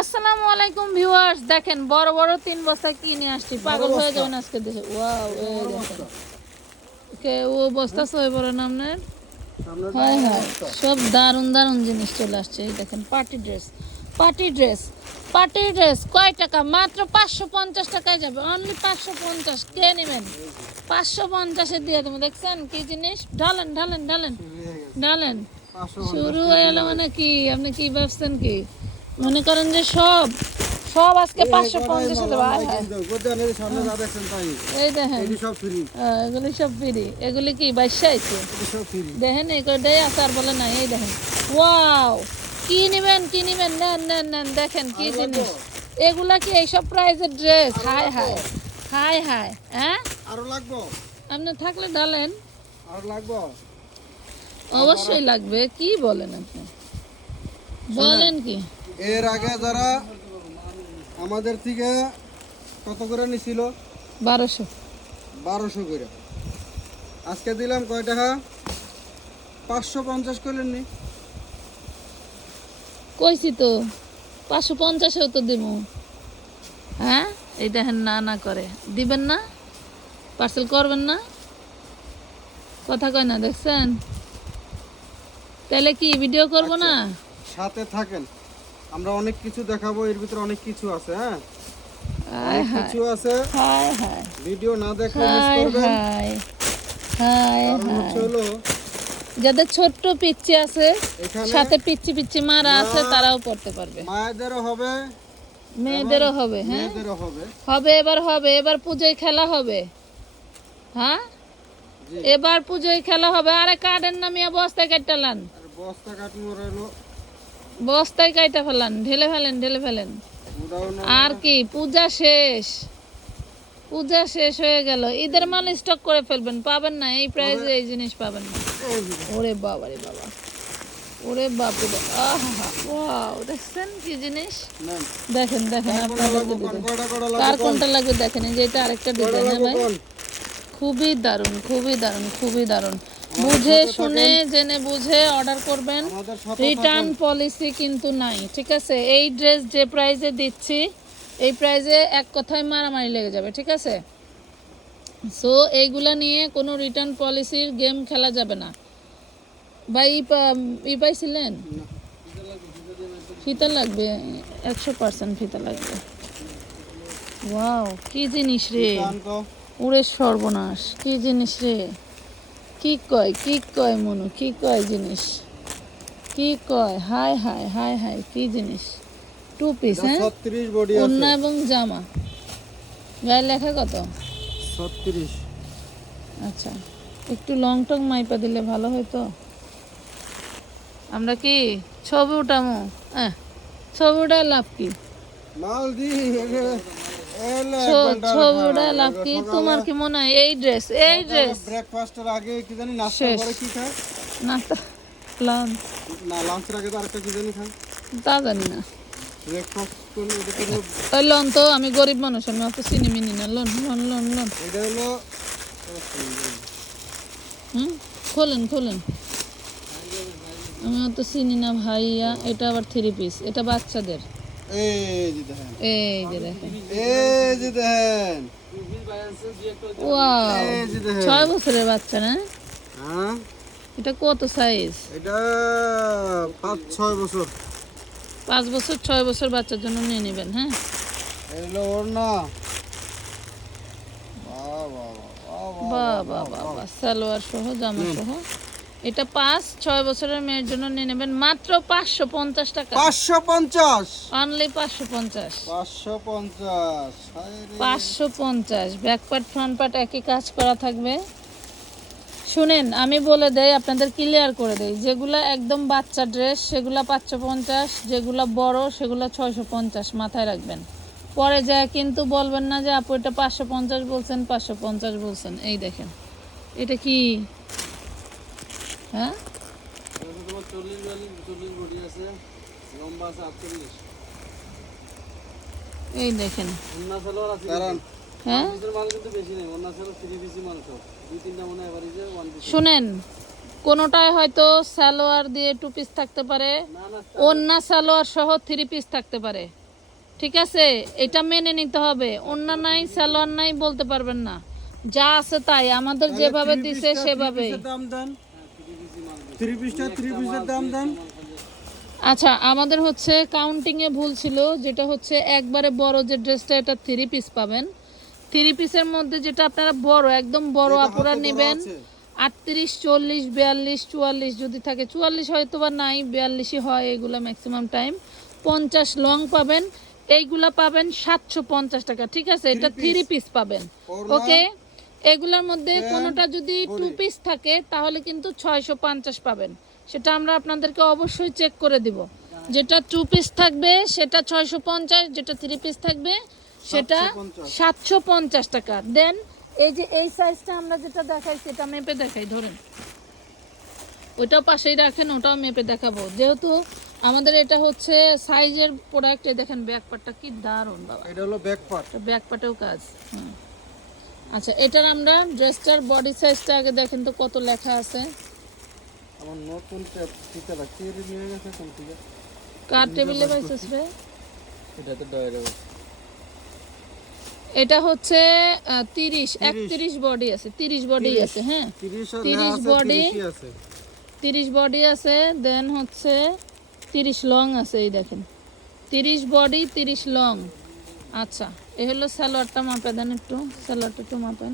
আসসালামু আলাইকুম ভিউয়ার্স দেখেন বড় বড় তিন বস্তা কিনে আসছি? পাগল হয়ে যাবেন আজকে দেখে। ওয়াও এই দেখেন। কে ও বস্তা সই বড় নামের হ্যাঁ হ্যাঁ সব দারুণ দারুণ জিনিস চলে আসছে। এই দেখেন party dress party dress party dress. কয় টাকা? মাত্র পাঁচশো পঞ্চাশ টাকায় যাবে। অনলি পাঁচশো পঞ্চাশ। কে নেবেন? পাঁচশো পঞ্চাশে দিয়ে দেবো। দেখছেন কি জিনিস? ঢালেন ঢালেন ঢালেন ঢালেন। শুরু হয়ে গেল মানে কি? আপনি কি ভাবছেন কি? মনে করেন যে সব সব আজকে পাঁচশো পঞ্চাশে এই দেখেন। এগুলি সব ফ্রি। এগুলি কি সব ফ্রি। দেখেন এই কটাই আচার বলে নাই। এই দেখেন। ওয়াও! কি নিবেন কি নিবেন? নেন নেন নেন দেখেন কি জিনিস। এগুলা কি এইসব প্রাইজের ড্রেস? হাই হাই হাই হাই হ্যাঁ আরও লাগবো? আপনি থাকলে ডালেন আরও লাগবো? অবশ্যই লাগবে। কি বলেন আপনি? বলেন কি? এর আগে যারা আমাদের থেকে কত করে নিছিল? বারোশো। বারোশো করে। আজকে দিলাম কয় টাকা? পাঁচশো পঞ্চাশ করলেন নি। কইছি তো পাঁচশো পঞ্চাশেও তো দিব হ্যাঁ? এই দেখেন না না করে। দিবেন না? পার্সেল করবেন না? কথা কয় না দেখছেন? তাহলে কি ভিডিও করব না? সাথে থাকেন। আমরা অনেক কিছু দেখাবো এর ভিতরে অনেক কিছু আছে হ্যাঁ? অনেক কিছু আছে। হায় হায়। ভিডিও না দেখলে মিস করবেন। হায়। হায় কারণ হায়। যাদের ছোট্ট পিচ্ছি আছে সাথে পিচ্ছি পিচ্ছি মারা আছে তারাও পড়তে পারবে। মায়েদেরও হবে। মেয়েদেরও হবে হ্যাঁ? হবে। এবার হবে এবার পুজোয় খেলা হবে। হ্যাঁ? এবার পুজোয় খেলা হবে। আরে কার্ডের নামিয়া বস্তায় কাটালান আর বস্তা রইল বস্তায় কাইটা ফেলান ঢেলে ফেলেন ঢেলে ফেলেন। আর কি পূজা শেষ। পূজা শেষ হয়ে গেল। ঈদের মাল স্টক করে ফেলবেন পাবেন না এই প্রাইজে এই জিনিস পাবেন না। ওরে বাবা রে বাবা। ওরে বাপরে ওয়াও দেখছেন কি জিনিস? দেখেন দেখেন কার কোনটা লাগবে দেখেন এই যে এটা আরেকটা ডিজাইন ভাই? খুবই দারুণ খুবই দারুণ খুবই দারুণ। বুঝে শুনে জেনে বুঝে অর্ডার করবেন। রিটার্ন পলিসি কিন্তু নাই ঠিক আছে? এই ড্রেস যে প্রাইজে দিচ্ছি এই প্রাইজে এক কথায় মারামারি লেগে যাবে ঠিক আছে? সো এইগুলা নিয়ে কোনো রিটার্ন পলিসির গেম খেলা যাবে না। পা- ই পাইছিলেন? ফিতা লাগবে একশো পার্সেন্ট ফিতা লাগবে। ওয়াও কি জিনিস রে? উড়ে সর্বনাশ কি জিনিস রে? কি কয় কি কয় মনু কি কয় জিনিস? কি কয়? হাই হাই হাই হাই কি জিনিস? টু পিস হ্যাঁ? 36 বডি আছে। ওন্না এবং জামা। গায়ে লেখা কত? 36 আচ্ছা একটু লং টং মাইপা দিলে ভালো হতো আমরা কি ছবি উঠামো? হ্যাঁ ছবি উঠায় লাভ কি? মাল দি লাভ কি তোমার কি মনে হয়? এই ড্রেস এই ড্রেস ব্রেকফাস্টের আগে কি জানি নাস্তা। করে কি খায়? না তো লাঞ্চ না লাঞ্চের আগে তো আরেকটা কি জানি খায়? তা জানি না। ব্রেকফাস্ট ওই লোন তো আমি গরিব মানুষ আমি অত চিনি মিনি না। লোন লোন লোন লোন। এটা হলো হুম? খোলেন খোলেন। আমি অত চিনি না ভাইয়া এটা আবার থ্রি পিস এটা বাচ্চাদের। এই যে দেখেন। যে দেখেন। ওয়াও ছয় বছরের বাচ্চা না? হ্যাঁ? এটা কত সাইজ এটা পাঁচ ছয় বছর। পাঁচ বছর ছয় বছর বাচ্চার জন্য নিয়ে নেবেন হ্যাঁ? এগুলো ওর না বাহ বাহ বাহ সালোয়ার সহ জামা সহ এটা পাঁচ ছয় বছরের মেয়ের জন্য নিয়ে নেবেন মাত্র পাঁচশো পঞ্চাশ টাকা। পাঁচশো পঞ্চাশ? অনলি পাঁচশো পঞ্চাশ। পাঁচশো পঞ্চাশ পাঁচশো পঞ্চাশ ব্যাকপার্ট ফ্রন্ট পার্ট একই কাজ করা থাকবে। শুনেন আমি বলে দেই আপনাদের ক্লিয়ার করে দেই যেগুলা একদম বাচ্চা ড্রেস সেগুলা পাঁচশো পঞ্চাশ যেগুলা বড় সেগুলো ছয়শো পঞ্চাশ মাথায় রাখবেন। পরে যায় কিন্তু বলবেন না যে আপু এটা পাঁচশো পঞ্চাশ বলছেন পাঁচশো পঞ্চাশ বলছেন। এই দেখেন এটা কি? হ্যাঁ? এটা চল্লিশ চল্লিশ বডি আছে লম্বা আছে আটচল্লিশ এই দেখেন অন্য সালোয়ার হ্যাঁ অন্য সালোয়ার শুনেন কোনোটায় হয়তো সালোয়ার দিয়ে টু পিস থাকতে পারে ওন্না সালোয়ার। সহ থ্রি পিস থাকতে পারে। ঠিক আছে? এটা মেনে নিতে হবে। অন্য নাই স্যালোয়ার নাই বলতে পারবেন না। যা আছে তাই আমাদের যেভাবে দিছে সেভাবে দাম দেন। থ্রি পিসটা থ্রি পিসের দাম দেন আচ্ছা আমাদের হচ্ছে কাউন্টিং এ ভুল ছিল যেটা হচ্ছে একবারে বড় যে ড্রেসটা এটা থ্রি পিস পাবেন। থ্রি পিসের মধ্যে যেটা আপনারা বড় একদম বড় আপুরা নেবেন। আটত্রিশ চল্লিশ বিয়াল্লিশ চুয়াল্লিশ যদি থাকে চুয়াল্লিশ হয়তো বা নাই বিয়াল্লিশই হয় এগুলো ম্যাক্সিমাম টাইম পঞ্চাশ লং পাবেন এইগুলা পাবেন সাতশো পঞ্চাশ টাকা ঠিক আছে? এটা থ্রি পিস পাবেন। ওকে এগুলোর মধ্যে প্যান্ট, কোনোটা যদি টু পিস থাকে তাহলে কিন্তু ছয়শো পঞ্চাশ পাবেন। সেটা আমরা আপনাদেরকে অবশ্যই চেক করে দিব। যেটা টু পিস থাকবে সেটা ছয়শো পঞ্চাশ যেটা থ্রি পিস থাকবে সেটা সাতশো পঞ্চাশ। টাকা। দেন এই যে এই সাইজটা আমরা যেটা দেখাই সেটা মেপে দেখাই ধরেন। ওইটাও পাশেই রাখেন ওটাও মেপে দেখাবো। যেহেতু আমাদের এটা হচ্ছে সাইজের প্রোডাক্ট দেখেন ব্যাক পার্টটা কি দারুণ বাবা। এটা হলো ব্যাক পার্ট ব্যাক পার্টেও কাজ। হুম। আচ্ছা এটার আমরা ড্রেসটার বডি সাইজটা আগে দেখেন তো কত লেখা আছে। আমার নতুন দিতে লাগছে এর নিয়ে গেছে কোন থেকে? কার টেবিলে পাইছিস রে এটা তো ডয়ারে এটা হচ্ছে তিরিশ একত্রিশ বডি আছে তিরিশ বডি আছে হ্যাঁ। 30 বডি 30 আছে 30 তিরিশ বডি আছে দেন হচ্ছে তিরিশ লং আছে এই দেখেন। তিরিশ বডি তিরিশ লং আচ্ছা। এই হলো সালোয়ারটা মাপে দেন একটু সালোয়ারটা একটু মাপেন।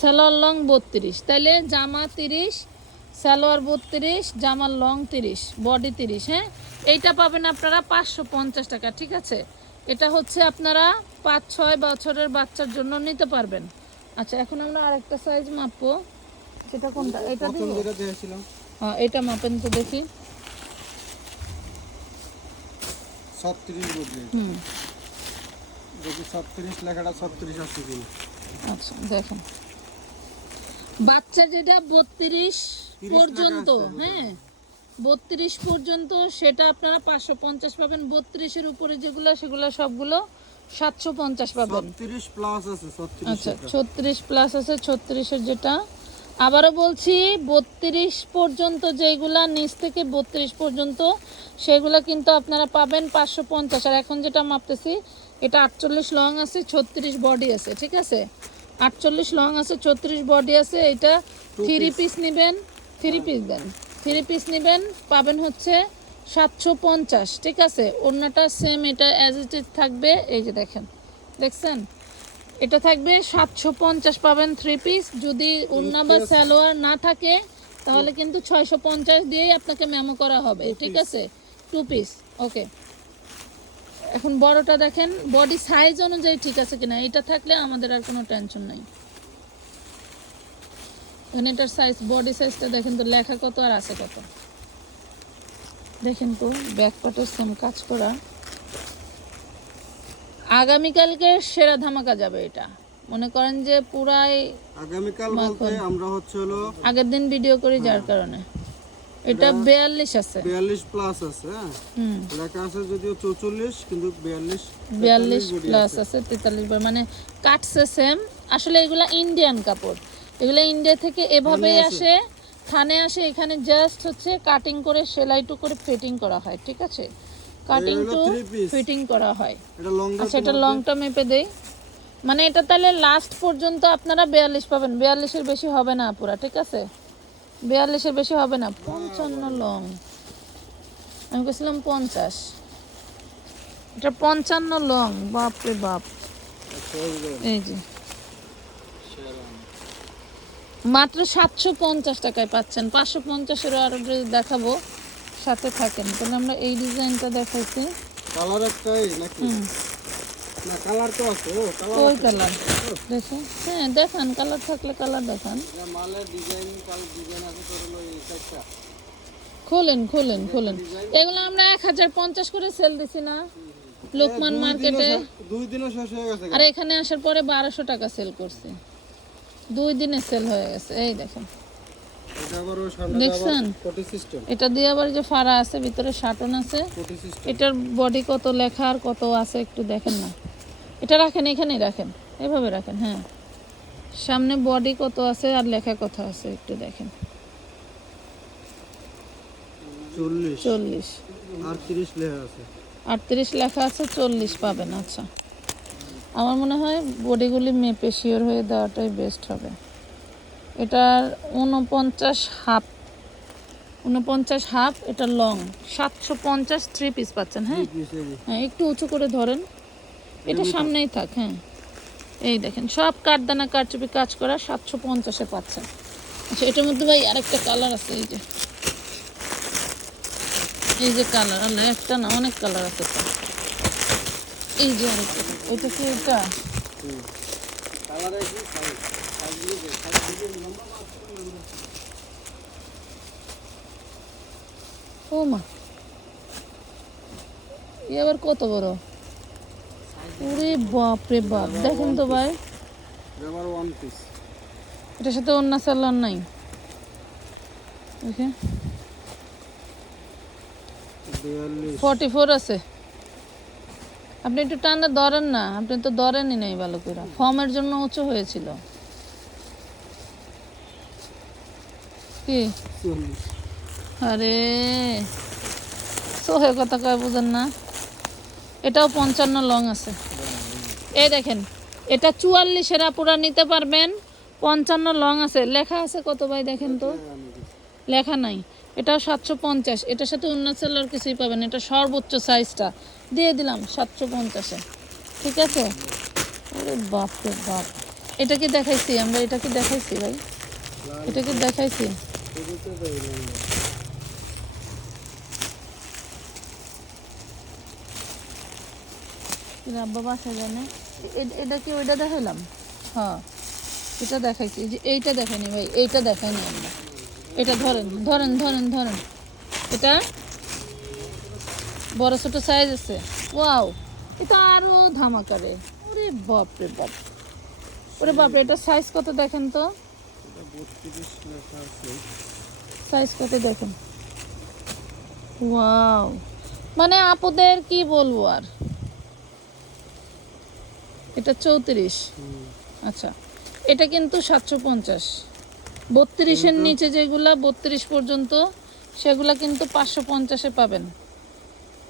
সালোয়ার লং বত্রিশ তাইলে জামা তিরিশ সালোয়ার বত্রিশ জামার লং তিরিশ বডি তিরিশ হ্যাঁ? এইটা পাবেন আপনারা পাঁচশো পঞ্চাশ টাকা ঠিক আছে? এটা হচ্ছে আপনারা পাঁচ ছয় বছরের বাচ্চার জন্য নিতে পারবেন। আচ্ছা এখন আমরা আরেকটা সাইজ মাপবো। সেটা কোনটা? এটা হ্যাঁ এটা মাপেন তো দেখি। 36 বদলে হুম। দেখি 36 লেখাটা 36 আছে কিনা? আচ্ছা দেখেন। বাচ্চা যেটা বত্রিশ পর্যন্ত হ্যাঁ বত্রিশ পর্যন্ত সেটা আপনারা পাঁচশো পঞ্চাশ পাবেন। বত্রিশের উপরে যেগুলো সেগুলো সবগুলো সাতশো পঞ্চাশ পাবেন। 36 প্লাস আছে 36 আচ্ছা ছত্রিশ প্লাস আছে ছত্রিশের যেটা। আবারও বলছি বত্রিশ পর্যন্ত যেগুলা নিচ থেকে বত্রিশ পর্যন্ত সেগুলো কিন্তু আপনারা পাবেন পাঁচশো পঞ্চাশ। আর এখন যেটা মাপতেছি এটা আটচল্লিশ লং আছে ছত্রিশ বডি আছে ঠিক আছে? আটচল্লিশ লং আছে ছত্রিশ বডি আছে এটা থ্রি পিস নেবেন থ্রি পিস দেন। থ্রি পিস নেবেন পাবেন হচ্ছে সাতশো পঞ্চাশ ঠিক আছে? অন্যটা সেম এটা অ্যাজ ইট ইজ থাকবে এই যে দেখেন দেখছেন? এটা থাকবে সাতশো পঞ্চাশ পাবেন থ্রি পিস যদি উন্না বা সালোয়ার না থাকে তাহলে কিন্তু ছয়শো পঞ্চাশ দিয়েই আপনাকে মেমো করা হবে ঠিক আছে? টু পিস ওকে এখন বড়টা দেখেন বডি সাইজ অনুযায়ী ঠিক আছে কিনা এটা থাকলে আমাদের আর কোনো টেনশন নাই। এখানে এটার সাইজ বডি সাইজটা দেখেন তো লেখা কত আর আছে কত? দেখেন তো ব্যাক পার্টের সেম কাজ করা। আগামীকালকে সেরা ধামাকা যাবে এটা। মনে করেন যে পুরাই আগামীকাল বলতে আমরা হচ্ছে হলো আগের দিন ভিডিও করি যার কারণে। এটা বেয়াল্লিশ আছে। 42 প্লাস আছে হ্যাঁ। হুম। লেখা আছে যদিও 44 কিন্তু 42 বিয়াল্লিশ প্লাস আছে। আছে তেতাল্লিশ বার। মানে কাটছে সেম আসলে এগুলা ইন্ডিয়ান কাপড়। এগুলা ইন্ডিয়া থেকে এভাবেই আসে। থানে আসে এখানে জাস্ট হচ্ছে কাটিং করে সেলাইটু করে ফিটিং করা হয় ঠিক আছে? কাটিং টু ফিটিং করা হয়। এটা লং আচ্ছা এটা লংটা মেপে দেই মানে এটা তাহলে লাস্ট পর্যন্ত আপনারা বিয়াল্লিশ পাবেন। বিয়াল্লিশের বেশি হবে না পুরা ঠিক আছে? বিয়াল্লিশের বেশি হবে না পঞ্চান্ন লং। আমি বলছিলাম পঞ্চাশ। এটা পঞ্চান্ন লং বাপরে বাপ। এই যে। মাত্র সাতশো পঞ্চাশ টাকায় পাচ্ছেন। পাঁচশো পঞ্চাশেরও আরও ড্রেস দেখাবো সাথে থাকেন। তাহলে আমরা এই ডিজাইনটা দেখাইছি। কালার একটাই নাকি? কালার তো আছে ওই কালার দেখো। হ্যাঁ দেখান কালার থাকলে কালার দেখান। মালের ডিজাইন কাল ডিজাইন আছে তোর হলো চারটা খোলেন খোলেন খোলেন। এগুলো আমরা এক হাজার পঞ্চাশ করে সেল দিছি না। লোকমান মার্কেটে দুই দিনও শেষ হয়ে গেছে আর এখানে আসার পরে বারোশো টাকা সেল করছি। দুই দিনে সেল হয়ে গেছে। এই দেখেন এটা আবার ওই সামনে দেখছেন? এটা দিয়ে আবার যে ফাড়া আছে ভিতরে শাটন আছে। এটার বডি কত লেখা আর কত আছে একটু দেখেন না। এটা রাখেন এখানেই রাখেন। এভাবে রাখেন হ্যাঁ। সামনে বডি কত আছে আর লেখা কত আছে একটু দেখেন। চল্লিশ। আটত্রিশ লেখা আছে। চল্লিশ পাবেন আচ্ছা। আমার মনে হয় বডিগুলি মেপে শিওর হয়ে দেওয়াটাই বেস্ট হবে। এটার উনপঞ্চাশ হাফ উনপঞ্চাশ হাফ এটা লং সাতশো পঞ্চাশ থ্রি পিস পাচ্ছেন হ্যাঁ? হ্যাঁ একটু উঁচু করে ধরেন। এটা সামনেই থাক হ্যাঁ। এই দেখেন সব কাঠদানা কারচুপি কাজ করা সাতশো পঞ্চাশে পাচ্ছেন। আচ্ছা এটার মধ্যে ভাই আরেকটা কালার আছে এই যে। এই যে কালার আল্লাহ একটা না অনেক কালার আছে এই যে আরেকটা ওইটা কি এটা? ও মা। এ আবার কত বড়? ওরে বাপ রে বাপ। দেখেন তো ভাই। রাবার ওয়ান পিস এটার সাথে অন্য সাল্লার নাই। ওকে ফর্টি ফোর আছে। আপনি একটু টানটা ধরেন না আপনি তো ধরেনই নাই ভালো করে। ফর্মের জন্য উঁচু হয়েছিল। কি? আরে সোহে কথা কয় বুঝেন না। এটাও পঞ্চান্ন লং আছে। এই দেখেন এটা চুয়াল্লিশের আপুরা নিতে পারবেন পঞ্চান্ন লং আছে। লেখা আছে কত ভাই দেখেন তো? লেখা নাই। এটাও সাতশো পঞ্চাশ। এটার সাথে অন্য সেলার কিছুই পাবেন এটা সর্বোচ্চ সাইজটা দিয়ে দিলাম সাতশো পঞ্চাশে। ঠিক আছে? আরে বাপ রে বাপ। এটা কি দেখাইছি? আমরা এটা কি দেখাইছি ভাই? এটা কি দেখাইছি? আব্বা বাসা জানে এটা কি ওইটা দেখাইলাম? হ্যাঁ। এটা দেখাইছি। যে এইটা দেখাইনি ভাই, এইটা দেখাইনি আমরা। এটা ধরেন ধরেন ধরেন ধরেন। এটা? বড় ছোট সাইজ আছে। ওয়াও এটা আরও ধামাকারে ওরে বাপ রে বাপ। ওরে বাপ রে এটা সাইজ কত দেখেন তো? সাইজ কত দেখেন? ওয়াও মানে আপুদের কি বলব আর? এটা চৌত্রিশ। আচ্ছা এটা কিন্তু সাতশো পঞ্চাশ। বত্রিশের নিচে যেগুলা বত্রিশ পর্যন্ত সেগুলা কিন্তু পাঁচশো পঞ্চাশে পাবেন।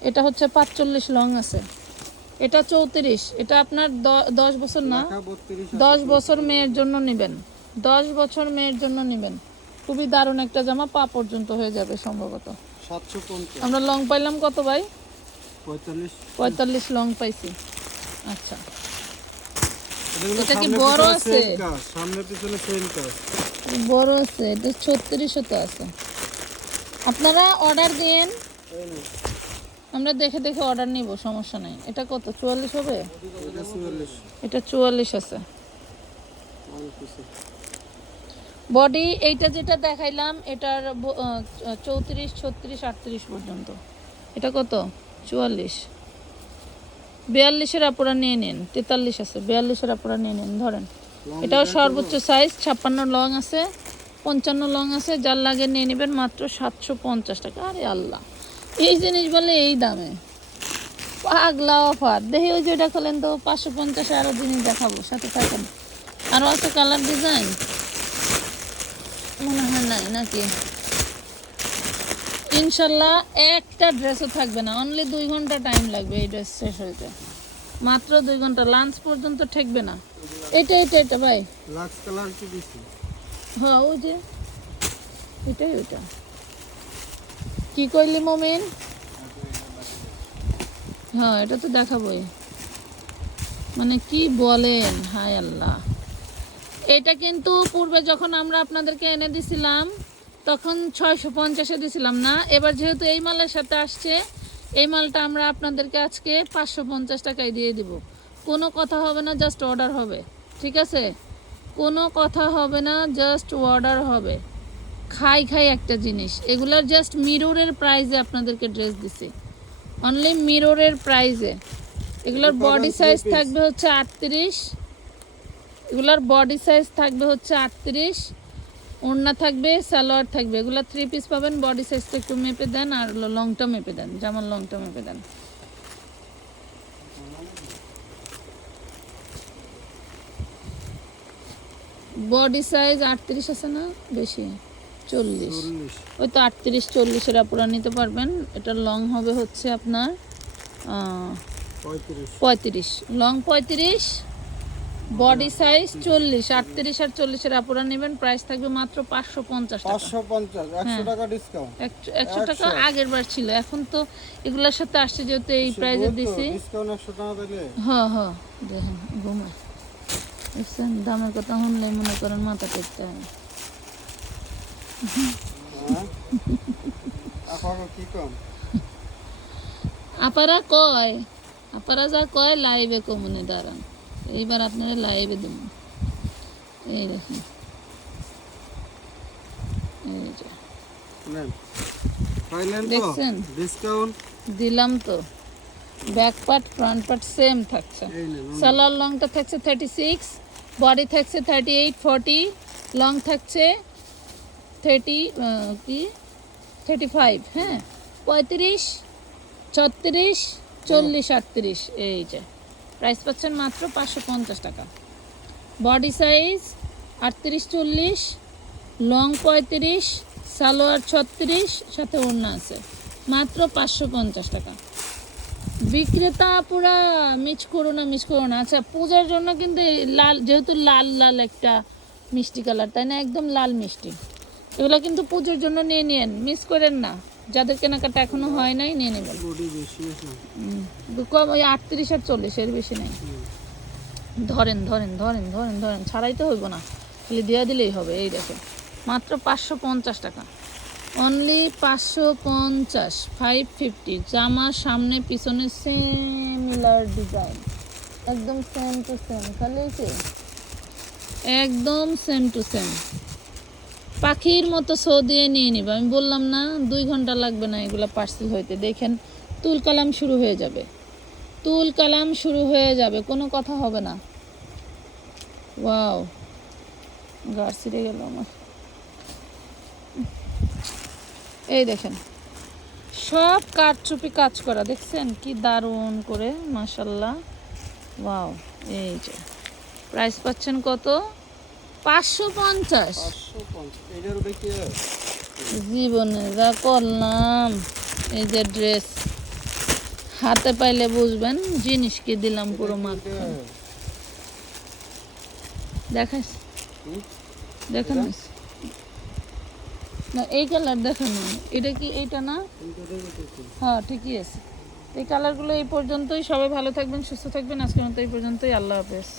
এটা হচ্ছে পাঁচচল্লিশ লং আছে। এটা চৌত্রিশ। এটা আপনার দশ বছর না দশ বছর মেয়ের জন্য নেবেন। দশ বছর মেয়ের জন্য নেবেন। খুবই দারুণ একটা জামা পা পর্যন্ত হয়ে যাবে সম্ভবত। আমরা লং পাইলাম কত ভাই? পঁয়তাল্লিশ। লং পাইছি। আচ্ছা। এটা কি বড় আছে? সামনে পিছনে সেম কাজ বড় আছে এটা ছত্রিশও তো আছে। আপনারা অর্ডার দিন আমরা দেখে দেখে অর্ডার নিব সমস্যা নাই। এটা কত? চুয়াল্লিশ হবে? এটা চুয়াল্লিশ। আছে। বডি এইটা যেটা দেখাইলাম এটার চৌত্রিশ ছত্রিশ আটত্রিশ পর্যন্ত। এটা কত? চুয়াল্লিশ। বিয়াল্লিশের আপুরা নিয়ে নিন তেতাল্লিশ আছে। বিয়াল্লিশের আপুরা নিয়ে নিন ধরেন। এটাও সর্বোচ্চ সাইজ ছাপ্পান্ন লং আছে পঞ্চান্ন লং আছে যার লাগে নিয়ে নেবেন মাত্র সাতশো পঞ্চাশ টাকা। আরে আল্লাহ! এই জিনিস বলে এই দামে। পাগলা অফার। দেখি ওই যে ওইটা খোলেন তো পাঁচশো পঞ্চাশে আরও জিনিস দেখাবো সাথে থাকেন। আরও আছে কালার ডিজাইন? মনে হয় নাই নাকি? ইনশাল্লাহ একটা ড্রেসও থাকবে না অনলি দুই ঘণ্টা টাইম লাগবে এই ড্রেস শেষ হইতে। মাত্র দুই ঘণ্টা লাঞ্চ পর্যন্ত ঠেকবে না। এটা এটা এটা ভাই। লাক্স কালার কি দিছি হ্যাঁ ওই যে। এটাই ওইটা। কি কইলি মমিন? হ্যাঁ এটা তো দেখাবই। মানে কি বলেন? হায় আল্লাহ। এটা কিন্তু পূর্বে যখন আমরা আপনাদেরকে এনে দিছিলাম, তখন ছয়শো পঞ্চাশে দিছিলাম না? এবার যেহেতু এই মালের সাথে আসছে, এই মালটা আমরা আপনাদেরকে আজকে পাঁচশো পঞ্চাশ টাকায় দিয়ে দিব। কোনো কথা হবে না, জাস্ট অর্ডার হবে। ঠিক আছে? কোনো কথা হবে না, জাস্ট অর্ডার হবে। খাই খাই একটা জিনিস। এগুলার জাস্ট মিররের প্রাইজে আপনাদেরকে ড্রেস দিছি। অনলি মিররের প্রাইজে এগুলোর বডি সাইজ থাকবে হচ্ছে আটত্রিশ। এগুলোর বডি সাইজ থাকবে হচ্ছে আটত্রিশ। ওড়না থাকবে সালোয়ার থাকবে। এগুলো থ্রি পিস পাবেন বডি সাইজটা একটু মেপে দেন আর লংটা মেপে দেন যেমন লংটা মেপে দেন। বডি সাইজ আটত্রিশ আছে না? বেশি। চল্লিশ। ওই তো আটত্রিশ চল্লিশের আপুরা নিতে পারবেন। এটা লং হবে হচ্ছে আপনার পঁয়ত্রিশ। লং পঁয়ত্রিশ বডি সাইজ চল্লিশ। আটত্রিশ আর চল্লিশের আপুরা নেবেন। প্রাইস থাকবে মাত্র পাঁচশো পঞ্চাশ পাঁচশো পঞ্চাশ একশো হ্যাঁ। টাকা ডিসকাউন্ট একশো- টাকা আগের বার ছিল। এখন তো এগুলোর সাথে আসছে যেহেতু এই প্রাইজে দিছি। হ্যাঁ হ্যাঁ। দেখেন ঘুমায় দামের কথা শুনলে মনে করেন মাথা টেকতে হয় হ্যাঁ আপনাকে কি কম আপারা কয় আপারা যা কয় লাইভে কমনে দাঁড়ান এইবার আপনারা লাইভে দেব এই দেখুন এই যে নেন পাইলেন তো দেখছেন? ডিসকাউন্ট দিলাম তো back part front part same থাকছে এই নেন সালোয়ার লংটা থাকছে থার্টি সিক্স বডি থাকছে থার্টি এইট ফর্টি লং থাকছে থার্টি কি? থার্টি ফাইভ হ্যাঁ? পঁয়ত্রিশ, ছত্রিশ, চল্লিশ, আটত্রিশ, এই যে। প্রাইস পাচ্ছেন মাত্র পাঁচশো পঞ্চাশ টাকা। বডি সাইজ আটত্রিশ, চল্লিশ লং পঁয়ত্রিশ, সালোয়ার ছত্রিশ, সাথে ওড়না আছে। মাত্র পাঁচশো পঞ্চাশ টাকা। বিক্রেতা পুরা মিচ করো না মিচ করো না। আচ্ছা পূজার জন্য কিন্তু লাল, যেহেতু লাল লাল একটা মিষ্টি কালার তাই না? একদম লাল মিষ্টি। এগুলো কিন্তু পুজোর জন্য নিয়ে নিয়েন মিস করেন না। যাদের কেনাকাটা এখনও হয় নাই নিয়ে নেবেন। ওই আটত্রিশ আর চল্লিশ এর বেশি নেই। ধরেন ধরেন ধরেন ধরেন ধরেন ছাড়াইতে হইব না। খালি দেওয়া দিলেই হবে এই দেখো মাত্র পাঁচশো পঞ্চাশ টাকা। অনলি পাঁচশো পঞ্চাশ ফাইভ ফিফটি জামার সামনে পিছনে সিমিলার ডিজাইন একদম সেম টু সেম খালি কি? একদম সেম টু সেম পাখির মতো শো দিয়ে নিয়ে নিবে। আমি বললাম, না, দুই ঘণ্টা লাগবে না, এগুলো পার্সেল হইতে। দেখেন, তুল কালাম শুরু হয়ে যাবে। তুল কালাম শুরু হয়ে যাবে। কোনো কথা হবে না। ওয়াও গাছ ছিঁড়ে গেল আমার। এই দেখেন, সব কাঠচুপি কাজ করা। দেখছেন কি দারুণ করে মাসাল্লাহ ওয়াও, এই যে প্রাইস পাচ্ছেন কত? পাঁচশো পঞ্চাশ। জীবনে যা করলাম এই যে ড্রেস হাতে পাইলে বুঝবেন জিনিস কি দিলাম পুরো মাথা দেখাস? দেখানো না। এই কালার দেখানো এটা কি এইটা না? হ্যাঁ ঠিকই আছে। এই কালারগুলো এই পর্যন্তই। সবাই ভালো থাকবেন সুস্থ থাকবেন। আজকের মতো এই পর্যন্তই। আল্লাহ হাফেজ।